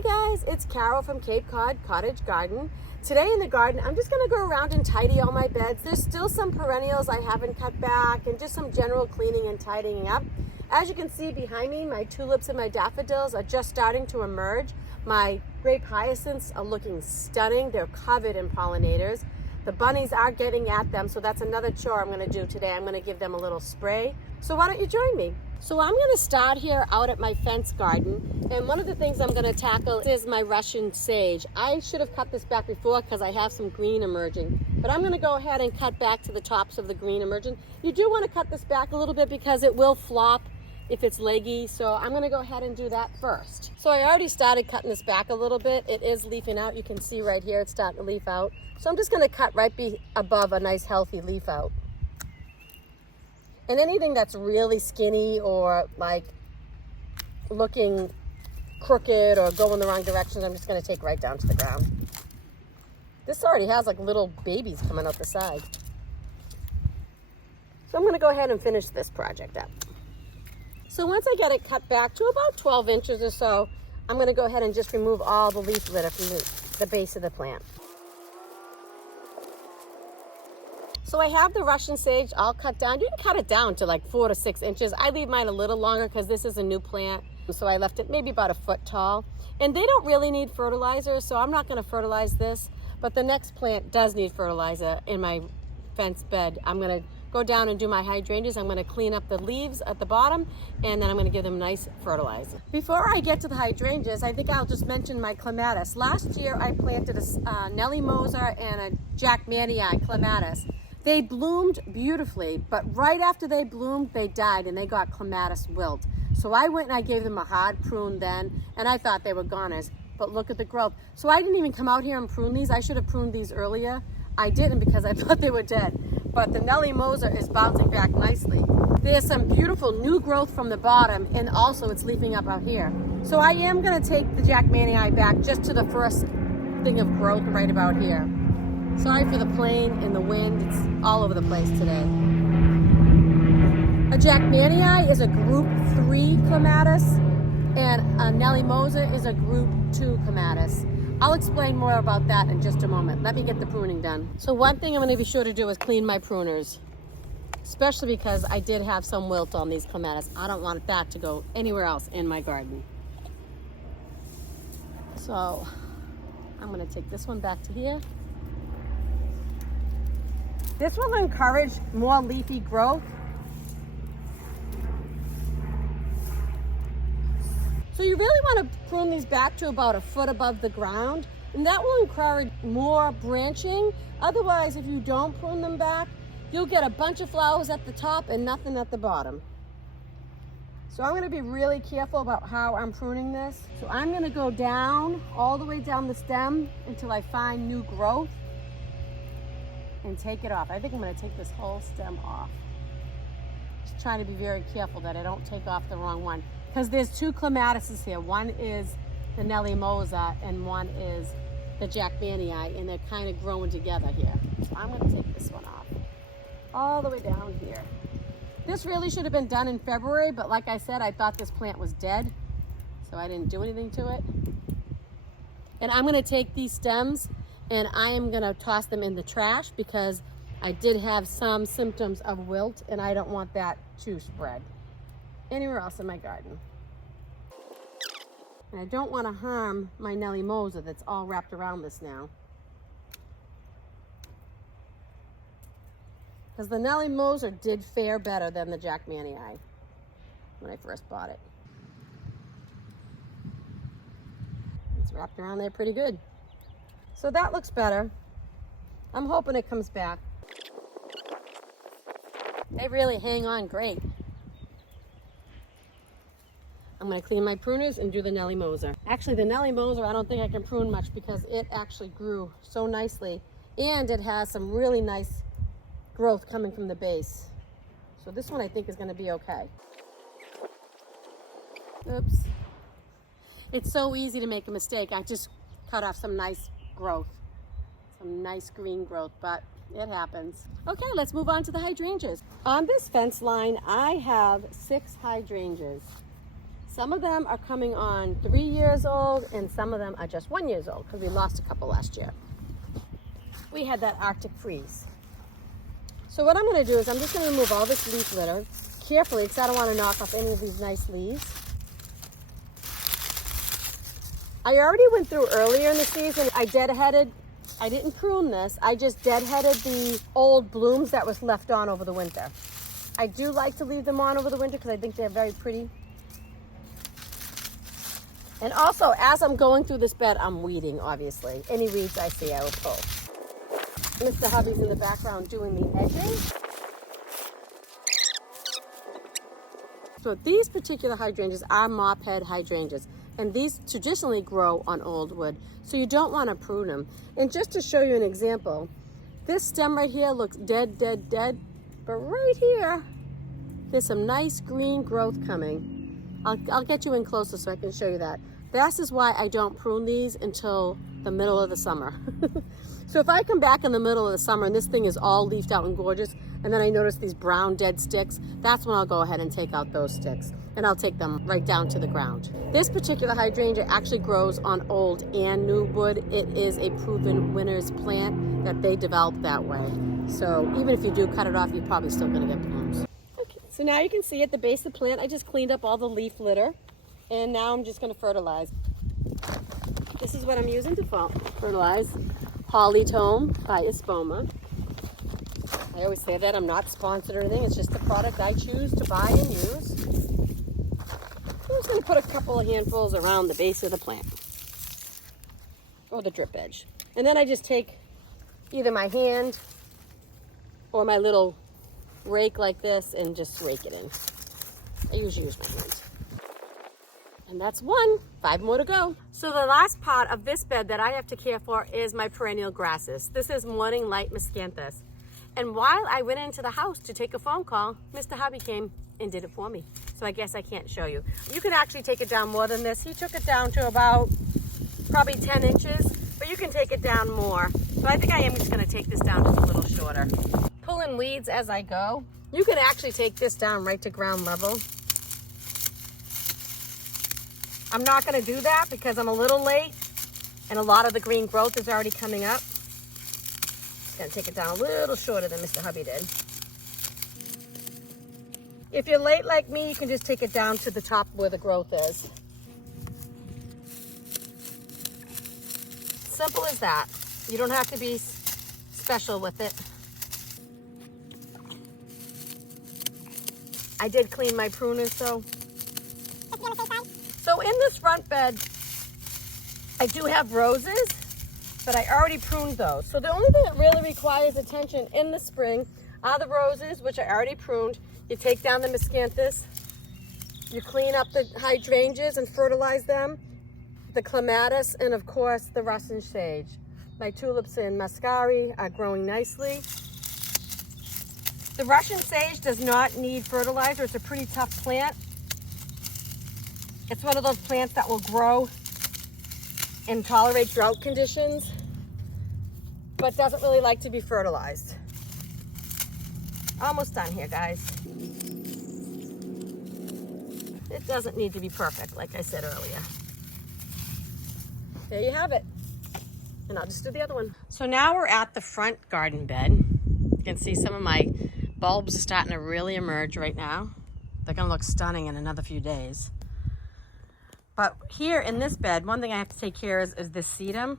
Hi guys, it's Carol from Cape Cod Cottage Garden. Today in the garden, I'm just gonna go around and tidy all my beds. There's still some perennials I haven't cut back and just some general cleaning and tidying up. As you can see behind me, my tulips and my daffodils are just starting to emerge. My grape hyacinths are looking stunning. They're covered in pollinators. The bunnies are getting at them, so that's another chore I'm gonna do today. I'm gonna give them a little spray. So why don't you join me? So I'm gonna start here out at my fence garden, and one of the things I'm gonna tackle is my Russian sage. I should have cut this back before because I have some green emerging, but I'm gonna go ahead and cut back to the tops of the green emerging. You do wanna cut this back a little bit because it will flop if it's leggy, so I'm gonna go ahead and do that first. So I already started cutting this back a little bit. It is leafing out. You can see right here it's starting to leaf out. So I'm just gonna cut right above a nice healthy leaf out. And anything that's really skinny or like looking crooked or going the wrong direction, I'm just gonna take right down to the ground. This already has like little babies coming out the side. So I'm gonna go ahead and finish this project up. So once I get it cut back to about 12 inches or so, I'm gonna go ahead and just remove all the leaf litter from the base of the plant. So I have the Russian sage all cut down. You can cut it down to like 4 to 6 inches. I leave mine a little longer because this is a new plant. So I left it maybe about a foot tall. And they don't really need fertilizer, so I'm not gonna fertilize this, but the next plant does need fertilizer in my fence bed. I'm gonna go down and do my hydrangeas. I'm gonna clean up the leaves at the bottom, and then I'm gonna give them nice fertilizer. Before I get to the hydrangeas, I think I'll just mention my clematis. Last year I planted a Nellie Moser and a Jack Manii clematis. They bloomed beautifully, but right after they bloomed, they died and they got clematis wilt. So I went and I gave them a hard prune then, and I thought they were goners, but look at the growth. So I didn't even come out here and prune these. I should have pruned these earlier. I didn't because I thought they were dead, but the Nellie Moser is bouncing back nicely. There's some beautiful new growth from the bottom, and also it's leafing up out here. So I am gonna take the Jack Manii back just to the first thing of growth right about here. Sorry for the plane and the wind, it's all over the place today. A Jack Manii is a group 3 clematis, and a Nellie Moser is a group 2 clematis. I'll explain more about that in just a moment. Let me get the pruning done. So one thing I'm gonna be sure to do is clean my pruners, especially because I did have some wilt on these clematis. I don't want that to go anywhere else in my garden. So I'm gonna take this one back to here. This will encourage more leafy growth. So you really want to prune these back to about a foot above the ground, and that will encourage more branching. Otherwise, if you don't prune them back, you'll get a bunch of flowers at the top and nothing at the bottom. So I'm going to be really careful about how I'm pruning this. So I'm going to go down, all the way down the stem until I find new growth, and take it off. I think I'm going to take this whole stem off. Just trying to be very careful that I don't take off the wrong one, because there's 2 clematises here. One is the Nellie Moser and one is the Jack Manii, and they're kind of growing together here. So I'm going to take this one off all the way down here. This really should have been done in February, but like I said, I thought this plant was dead, so I didn't do anything to it. And I'm going to take these stems and I am gonna toss them in the trash because I did have some symptoms of wilt and I don't want that to spread anywhere else in my garden. And I don't want to harm my Nellie Moser that's all wrapped around this now. Because the Nellie Moser did fare better than the Jack Manii when I first bought it. It's wrapped around there pretty good. So that looks better. I'm hoping it comes back. They really hang on great. I'm gonna clean my pruners and do the Nellie Moser. Actually, the Nellie Moser, I don't think I can prune much because it actually grew so nicely, and it has some really nice growth coming from the base. So this one I think is gonna be okay. Oops. It's so easy to make a mistake. I just cut off some nice growth, some nice green growth, but it happens. Okay, let's move on to the hydrangeas. On this fence line, I have 6 hydrangeas. Some of them are coming on 3 years old, and some of them are just 1 year old because we lost a couple last year. We had that Arctic freeze. So what I'm going to do is I'm just going to remove all this leaf litter carefully because I don't want to knock off any of these nice leaves. I already went through earlier in the season. I didn't prune this. I just deadheaded the old blooms that was left on over the winter. I do like to leave them on over the winter because I think they're very pretty. And also, as I'm going through this bed, I'm weeding, obviously. Any weeds I see, I will pull. Mr. Hubby's in the background doing the edging. So these particular hydrangeas are mop head hydrangeas, and these traditionally grow on old wood, so you don't want to prune them. And just to show you an example, this stem right here looks dead, dead, dead, but right here, there's some nice green growth coming. I'll get you in closer so I can show you that. This is why I don't prune these until the middle of the summer. So if I come back in the middle of the summer and this thing is all leafed out and gorgeous, and then I notice these brown dead sticks, that's when I'll go ahead and take out those sticks, and I'll take them right down to the ground. This particular hydrangea actually grows on old and new wood. It is a proven winner's plant that they developed that way. So even if you do cut it off, you're probably still gonna get blooms. Okay, so now you can see at the base of the plant, I just cleaned up all the leaf litter, and now I'm just gonna fertilize. This is what I'm using to fertilize. Polytome by Espoma. I always say that I'm not sponsored or anything. It's just a product I choose to buy and use. I'm just going to put a couple of handfuls around the base of the plant or the drip edge. And then I just take either my hand or my little rake like this and just rake it in. I usually use my hand. And that's 1, 5 more to go. So the last part of this bed that I have to care for is my perennial grasses. This is morning light miscanthus. And while I went into the house to take a phone call, Mr. Hubby came and did it for me. So I guess I can't show you. You can actually take it down more than this. He took it down to about probably 10 inches, but you can take it down more. So I think I am just gonna take this down just a little shorter. Pulling weeds as I go. You can actually take this down right to ground level. I'm not going to do that because I'm a little late and a lot of the green growth is already coming up. Going to take it down a little shorter than Mr. Hubby did. If you're late like me, you can just take it down to the top where the growth is. Simple as that. You don't have to be special with it. I did clean my pruners, so. So in this front bed, I do have roses, but I already pruned those. So the only thing that really requires attention in the spring are the roses, which I already pruned. You take down the miscanthus, you clean up the hydrangeas and fertilize them, the clematis, and of course the Russian sage. My tulips and mascari are growing nicely. The Russian sage does not need fertilizer. It's a pretty tough plant. It's one of those plants that will grow and tolerate drought conditions, but doesn't really like to be fertilized. Almost done here, guys. It doesn't need to be perfect, like I said earlier. There you have it. And I'll just do the other one. So now we're at the front garden bed. You can see some of my bulbs are starting to really emerge right now. They're gonna look stunning in another few days. But here in this bed, one thing I have to take care of is this sedum.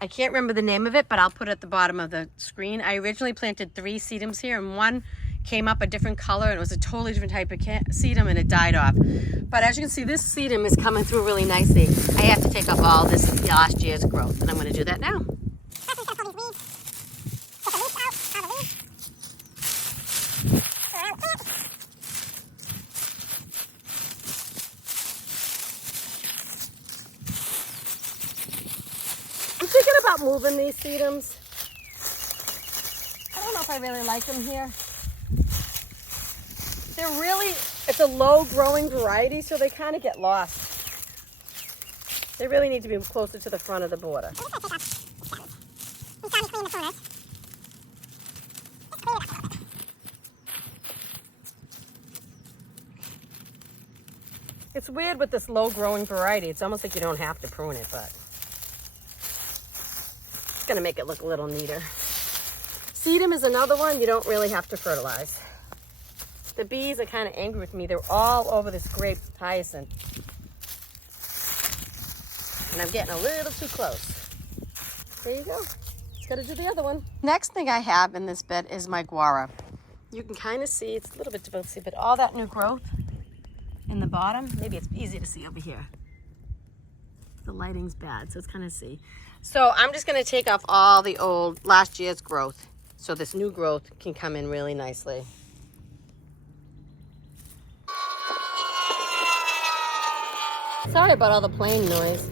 I can't remember the name of it, but I'll put it at the bottom of the screen. I originally planted 3 sedums here, and one came up a different color, and it was a totally different type of sedum, and it died off. But as you can see, this sedum is coming through really nicely. I have to take up all this last year's growth, and I'm going to do that now. I'm thinking about moving these sedums. I don't know if I really like them here. They're really, it's a low growing variety, so they kind of get lost. They really need to be closer to the front of the border. It's weird with this low growing variety. It's almost like you don't have to prune it, but it's gonna make it look a little neater. Sedum is another one you don't really have to fertilize. The bees are kind of angry with me. They're all over this grape hyacinth. And I'm getting a little too close. There you go. Just gotta do the other one. Next thing I have in this bed is my guara. You can kind of see, it's a little bit difficult to see, but all that new growth in the bottom, maybe it's easy to see over here. The lighting's bad, so it's kind of see. So I'm just gonna take off all the old last year's growth so this new growth can come in really nicely. Sorry about all the plane noise.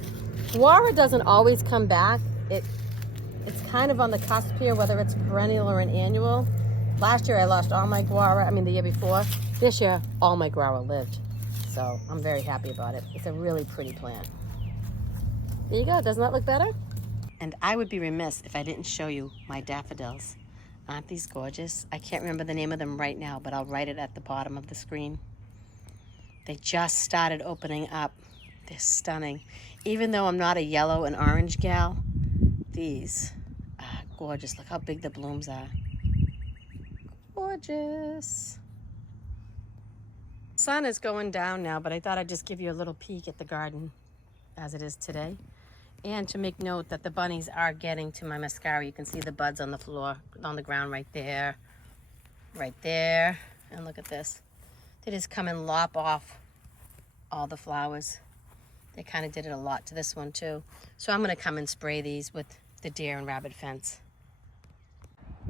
Guara doesn't always come back. It's kind of on the cusp here, whether it's perennial or an annual. Last year I lost all my guara, the year before. This year, all my guara lived. So I'm very happy about it. It's a really pretty plant. There you go, doesn't that look better? And I would be remiss if I didn't show you my daffodils. Aren't these gorgeous? I can't remember the name of them right now, but I'll write it at the bottom of the screen. They just started opening up. They're stunning. Even though I'm not a yellow and orange gal, these are gorgeous. Look how big the blooms are. Gorgeous. Sun is going down now, but I thought I'd just give you a little peek at the garden as it is today. And to make note that the bunnies are getting to my mascara. You can see the buds on the floor, on the ground right there. Right there. And look at this. They just come and lop off all the flowers. They kind of did it a lot to this one too. So I'm gonna come and spray these with the deer and rabbit fence.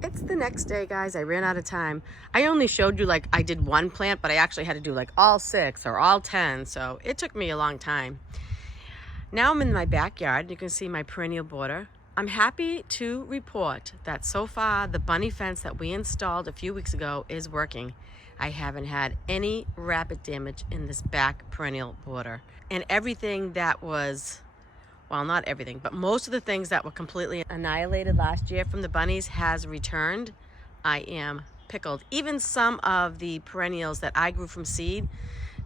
It's the next day, guys. I ran out of time. I only showed you like I did one plant, but I actually had to do like all 6 or all 10. So it took me a long time. Now I'm in my backyard. You can see my perennial border. I'm happy to report that so far the bunny fence that we installed a few weeks ago is working. I haven't had any rabbit damage in this back perennial border. And everything that was, well, not everything, but most of the things that were completely annihilated last year from the bunnies has returned. I am pickled. Even some of the perennials that I grew from seed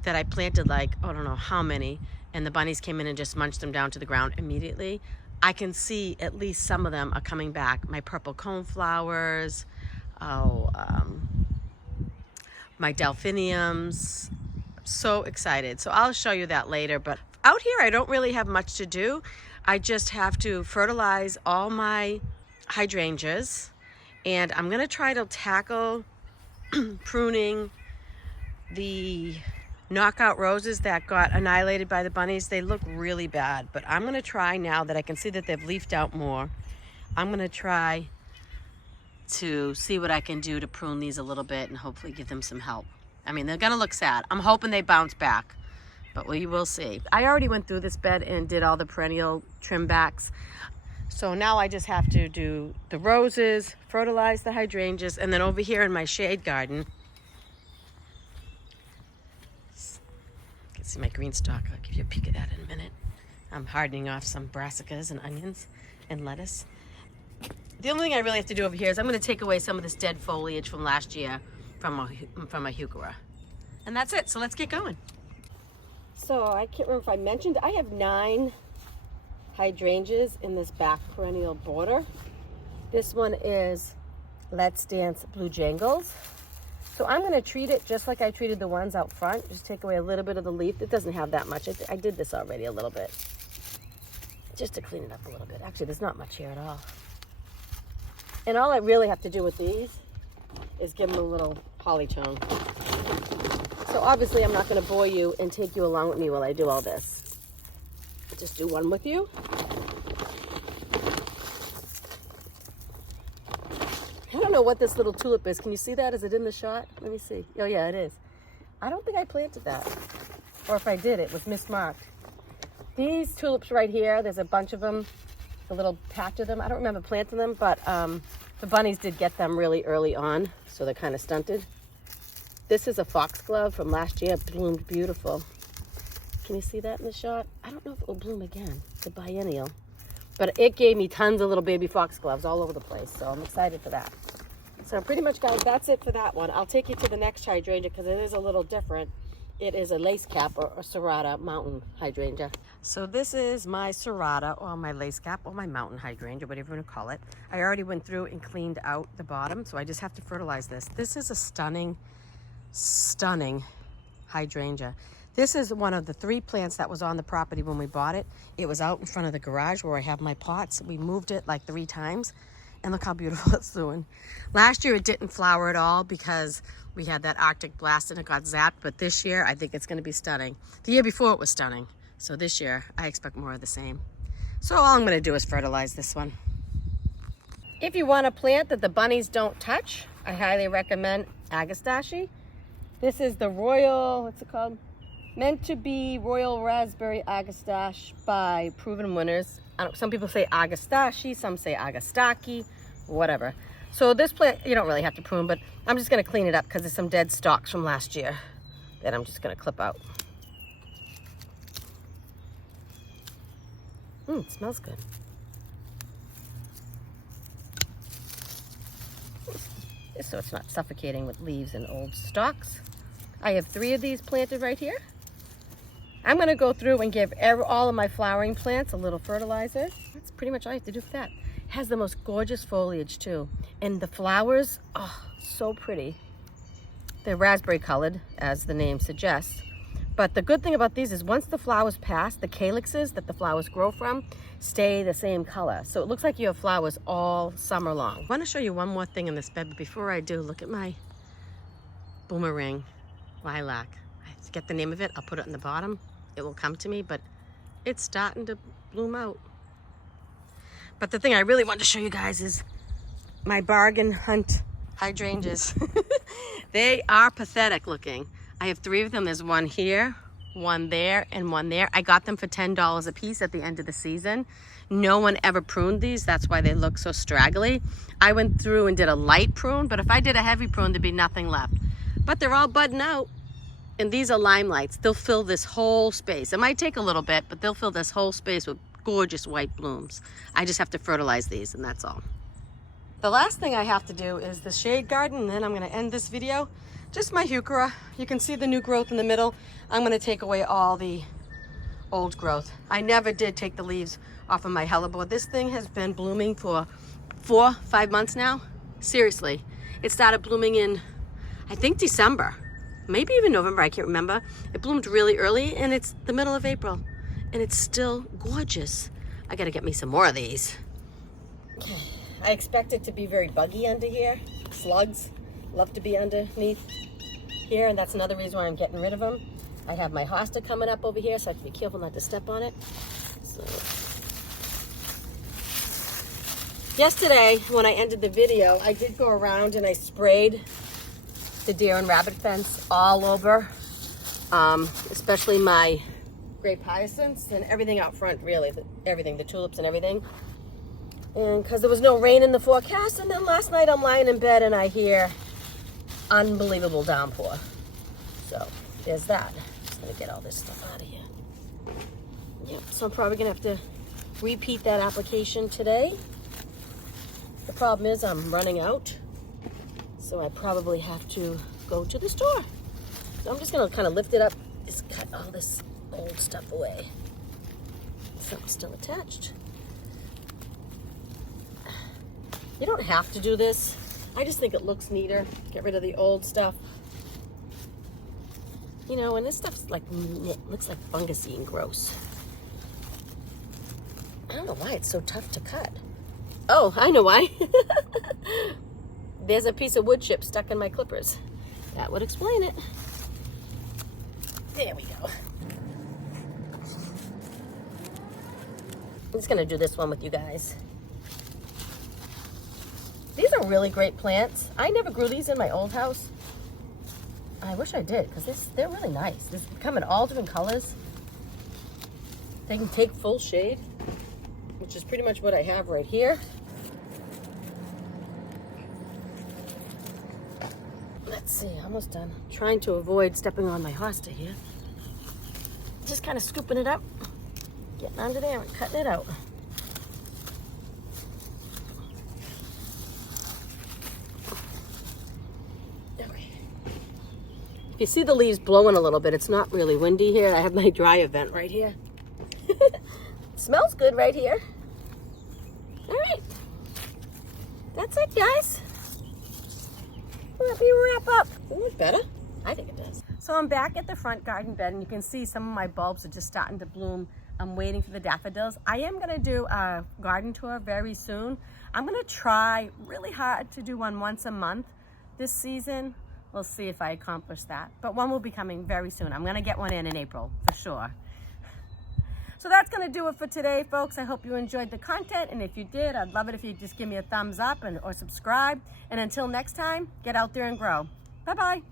that I planted like, I don't know how many, and the bunnies came in and just munched them down to the ground immediately. I can see at least some of them are coming back. My purple coneflowers, my delphiniums. So excited. So I'll show you that later. But out here, I don't really have much to do. I just have to fertilize all my hydrangeas. And I'm going to try to tackle pruning the knockout roses that got annihilated by the bunnies. They look really bad. But I'm going to try, now that I can see that they've leafed out more, I'm going to try to see what I can do to prune these a little bit and hopefully give them some help. They're gonna look sad. I'm hoping they bounce back, but we will see. I already went through this bed and did all the perennial trim backs. So now I just have to do the roses, fertilize the hydrangeas, and then over here in my shade garden, you can see my green stalk. I'll give you a peek at that in a minute. I'm hardening off some brassicas and onions and lettuce. The only thing I really have to do over here is I'm going to take away some of this dead foliage from last year from a Heuchera. And that's it. So let's get going. So I can't remember if I mentioned, I have 9 hydrangeas in this back perennial border. This one is Let's Dance Blue Jangles. So I'm going to treat it just like I treated the ones out front. Just take away a little bit of the leaf. It doesn't have that much. I did this already a little bit. Just to clean it up a little bit. Actually, there's not much here at all. And all I really have to do with these is give them a little polytone. So obviously I'm not going to bore you and take you along with me while I do all this. I'll just do one with you. I don't know what this little tulip is. Can you see that? Is it in the shot? Let me see. Oh yeah, it is. I don't think I planted that. Or if I did, it was mismarked. These tulips right here, there's a bunch of them, a little patch of them. I don't remember planting them, but the bunnies did get them really early on, so they're kind of stunted. This is a foxglove from last year. It bloomed beautiful. Can you see that in the shot? I don't know if it will bloom again. It's a biennial. But it gave me tons of little baby foxgloves all over the place, so I'm excited for that. So pretty much, guys, that's it for that one. I'll take you to the next hydrangea because it is a little different. It is a lace cap or a serrata mountain hydrangea. So this is my serrata or my lace cap or my mountain hydrangea, whatever you want to call it. I already went through and cleaned out the bottom, so I just have to fertilize this. This is a stunning, stunning hydrangea. This is one of the 3 plants that was on the property when we bought it. It was out in front of the garage where I have my pots. We moved it like 3 times, and look how beautiful it's doing. Last year it didn't flower at all because we had that Arctic blast and it got zapped, but this year I think it's going to be stunning. The year before it was stunning, so this year I expect more of the same. So all I'm going to do is fertilize this one. If you want a plant that the bunnies don't touch, I highly recommend Agastache. This is the Royal, what's it called? Meant to be Royal Raspberry Agastache by Proven Winners. Some people say Agastache, some say Agastache, whatever. So this plant, you don't really have to prune, but I'm just going to clean it up because there's some dead stalks from last year that I'm just going to clip out. It smells good. So it's not suffocating with leaves and old stalks. I have 3 of these planted right here. I'm going to go through and give all of my flowering plants a little fertilizer. That's pretty much all I have to do for that. It has the most gorgeous foliage too. And the flowers, oh, so pretty. They're raspberry colored, as the name suggests. But the good thing about these is once the flowers pass, the calyxes that the flowers grow from stay the same color. So it looks like you have flowers all summer long. I want to show you one more thing in this bed, but before I do, look at my boomerang lilac. I forget the name of it. I'll put it in the bottom. It will come to me, but it's starting to bloom out. But the thing I really want to show you guys is my bargain hunt hydrangeas. They are pathetic looking. I have 3 of them. There's one here, one there, and one there. I got them for $10 a piece at the end of the season. No one ever pruned these. That's why they look so straggly. I went through and did a light prune, but if I did a heavy prune, there'd be nothing left. But they're all budding out. And these are limelights. They'll fill this whole space. It might take a little bit, but they'll fill this whole space with gorgeous white blooms. I just have to fertilize these, and that's all. The last thing I have to do is the shade garden, and then I'm going to end this video. Just my Heuchera. You can see the new growth in the middle. I'm going to take away all the old growth. I never did take the leaves off of my hellebore. This thing has been blooming for 4-5 months now. Seriously. It started blooming in, I think, December. Maybe even November, I can't remember. It bloomed really early, and it's the middle of April, and it's still gorgeous. I gotta get me some more of these. I expect it to be very buggy under here. Slugs love to be underneath here, and that's another reason why I'm getting rid of them. I have my hosta coming up over here, so I have to be careful not to step on it. So. Yesterday, when I ended the video, I did go around and I sprayed the deer and rabbit fence all over, especially my grape hyacinths and everything out front, really, everything, the tulips and everything. And because there was no rain in the forecast, and then last night I'm lying in bed and I hear unbelievable downpour. So there's that. Just gonna get all this stuff out of here. Yep, so I'm probably gonna have to repeat that application today. The problem is I'm running out. So I probably have to go to the store. So I'm just gonna kind of lift it up, just cut all this old stuff away. Something's still attached. You don't have to do this. I just think it looks neater. Get rid of the old stuff. You know, and this stuff's like, looks like fungusy and gross. I don't know why it's so tough to cut. Oh, I know why. There's a piece of wood chip stuck in my clippers. That would explain it. There we go. I'm just gonna do this one with you guys. These are really great plants. I never grew these in my old house. I wish I did, because they're really nice. They come in all different colors. They can take full shade, which is pretty much what I have right here. Let's see, almost done. Trying to avoid stepping on my hosta here. Just kind of scooping it up, getting under there and cutting it out. If You see the leaves blowing a little bit. It's not really windy here. I have my dry vent right here. Smells good right here. All right. That's it, guys. Let me wrap up. Isn't it better? I think it does. So I'm back at the front garden bed, and you can see some of my bulbs are just starting to bloom. I'm waiting for the daffodils. I am gonna do a garden tour very soon. I'm gonna try really hard to do one once a month this season. We'll see if I accomplish that. But one will be coming very soon. I'm gonna get one in April, for sure. So that's gonna do it for today, folks. I hope you enjoyed the content, and if you did, I'd love it if you just give me a thumbs up or subscribe. And until next time, get out there and grow. Bye-bye.